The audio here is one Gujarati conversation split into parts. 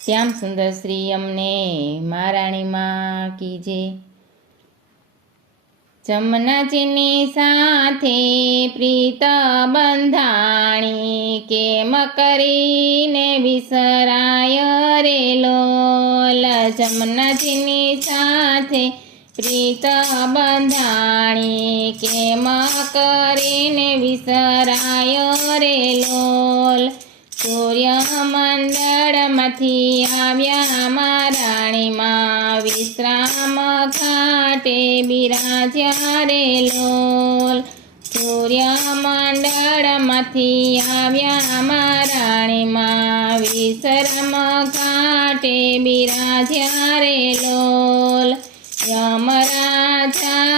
શ્યામ સુંદર શ્રી અમને મહારાણીમાં કીજે। જમનાજીની સાથે પ્રીત બંધાણી, કેમ કરીને વિસરાય રે લોલ। જમનાજીની સાથે પ્રીત બંધાણી, કેમ કરીને વિસરાય રે લોલ। સૂર્યમંડળમાંથી આવ્યા મહારાણીમાં, વિશ્રામ ઘાટે બિરાજ્યા રે લોલ। સૂર્યમંડળમાંથી આવ્યા મહારાણીમાં, વિશ્રામ ઘાટે બિરાજ્યા રે લોલ। યમરાજાના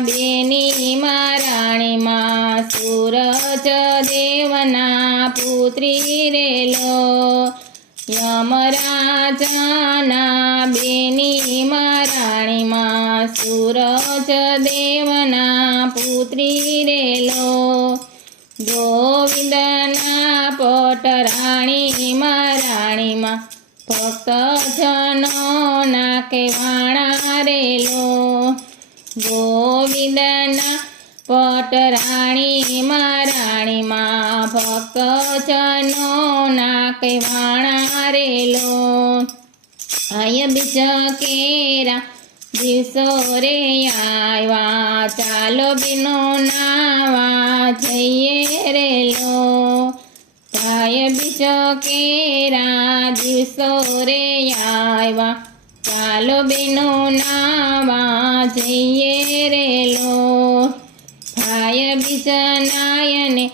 બેની મહારાણીમાં, સૂરજ દેવના પુત્રી રે લોલ। યમરાજાના બેની મહારાણીમાં, સૂરજ દેવના પુત્રી રે લોલ। ગોવિંદના પટરાણી મહારાણીમાં, ભક્તજનોના કહેવાણા રે લોલ। ગોવિંદના પટરાણી મહારાણીમાં, ભક્તજનોના કહેવાણા રે લોલ। આય બીજ કેરા દિવસો રે આવ્યા, ચાલો બેનો નાવા જઈએ રે લોલ। આય બીજ કેરા દિવસો રે આવ્યા, ચાલો બેનો નાવા જઈએ રે લોલ। ભાય બીજ નાયને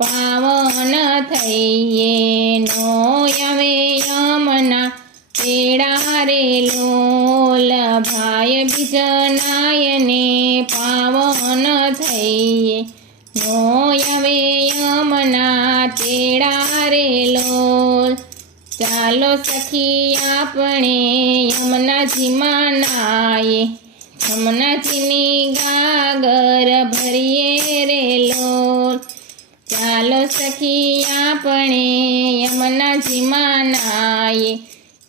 પાવન થઈએ, નો આવે યમના તેડા રે લોલ। ભાય બીજ નાયને પાવન થઈએ, નો આવે યમના તેડા રે લોલ। ચાલો સખી આપણે યમુનાજીમાં નાઈએ, યમુનાજીની ગાગર ભરીએ રે લોલ। ચાલો સખી આપણે યમુનાજીમાં નાઈએ,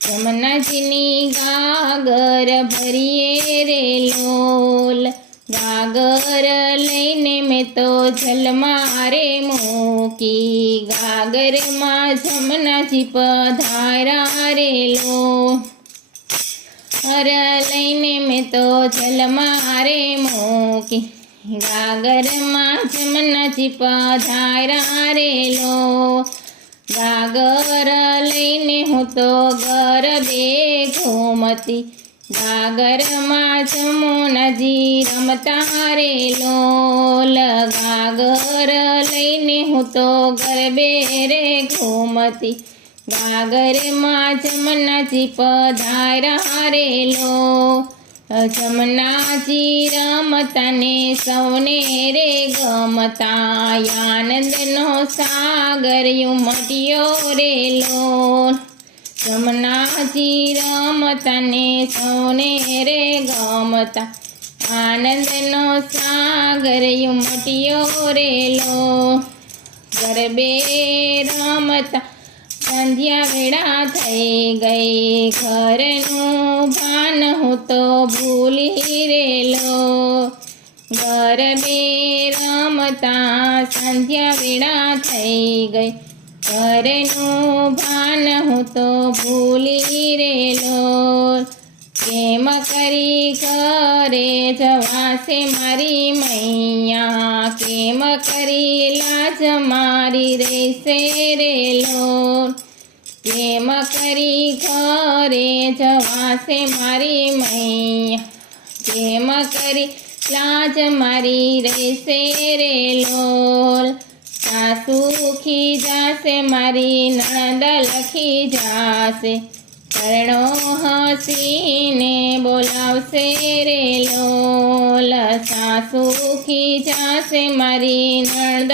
યમુનાજીની ગાગર ભરીએ રે લોલ। ગાગર લઈને મેં તો જલમાં રે મૂકી, ગાગરમાં જમનાજી પધાર્યા રે લોલ। હર લઈને મેં તો જલમાં રે મૂકી, ગાગરમાં જમનાજી પધાર્યા રે લોલ। ગાગર લઈને હું તો ગરબે ઘૂમતી, ગાગરમાં જમુનાજી રમતા રે લોલ। ગાગર લઈને હું તો ગરબે રે ઘૂમતી, ગાગરમાં જમનાજી પધાર્યા રે લોલ। જમનાજી રમતા ને સૌને રે ગમતા, આનંદનો સાગર ઉમટ્યો રે લોલ। જમનાજી રમતા ને સૌને રે ગમતા, આનંદનો સાગર ઉમટ્યો રે લોલ। ગરબે રમતા સંધ્યા વેળા થઈ ગઈ, ઘરનું ભાન હું તો ભૂલી રે લોલ। ગરબે રમતા સંધ્યા વેળા થઈ ગઈ, ઘરનું ભાન હું તો ભૂલી રે લોલ। કેમ કરી ઘરે જવાશે મારી મૈયા, કેમ કરી લાજ મારી રહેશે રે લોલ। કેમ કરી ઘરે જવાશે મારી મૈયા, કેમ કરી લાજ મારી રહેશે રે લોલ। સાસુ ખીજાશે મારી નણંદ લખી જાશે, પરણો હસીને બોલાવશે રે લોલ। સાસુ ખીજાશે મારી નણંદ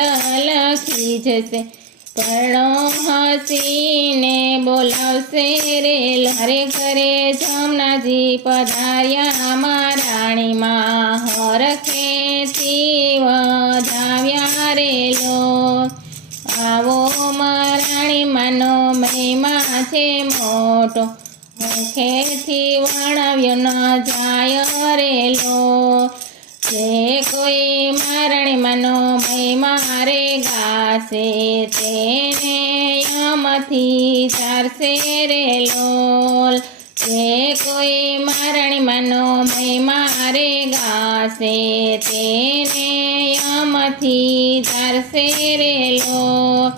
લખી જશે, પરણો હસીને બોલાવશે રે લોલ। હરે ઘરે જમનાજી પધાર્યા મહારાણીમાં, હરખેથી વધાવ્યા રે લોલ। આવો મહારાણી માનો મહિમા છે મોટો, મુખેથી વર્ણવ્યો ન જાય રેલો. જે કોઈ મારણીમાંનો મહિમા રે ગાશે, તેને યમથી તારશે રે લોલ. જે કોઈ મારણીમાંનો મહિમા રે ગાશે, તેને યમથી તારશે રે લોલ.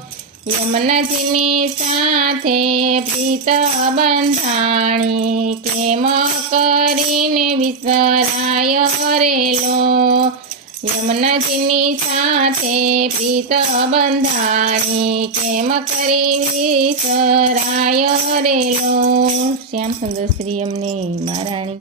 યમનજીની સાથે પ્રીત બંધાણી, કેમ કરીને વિસરાય રેલો. યમનજીની સાથે પ્રીત બંધાણી, કેમ કરી વિસરાય રેલો. શ્યામ સુંદર શ્રી અમને મહારાણી.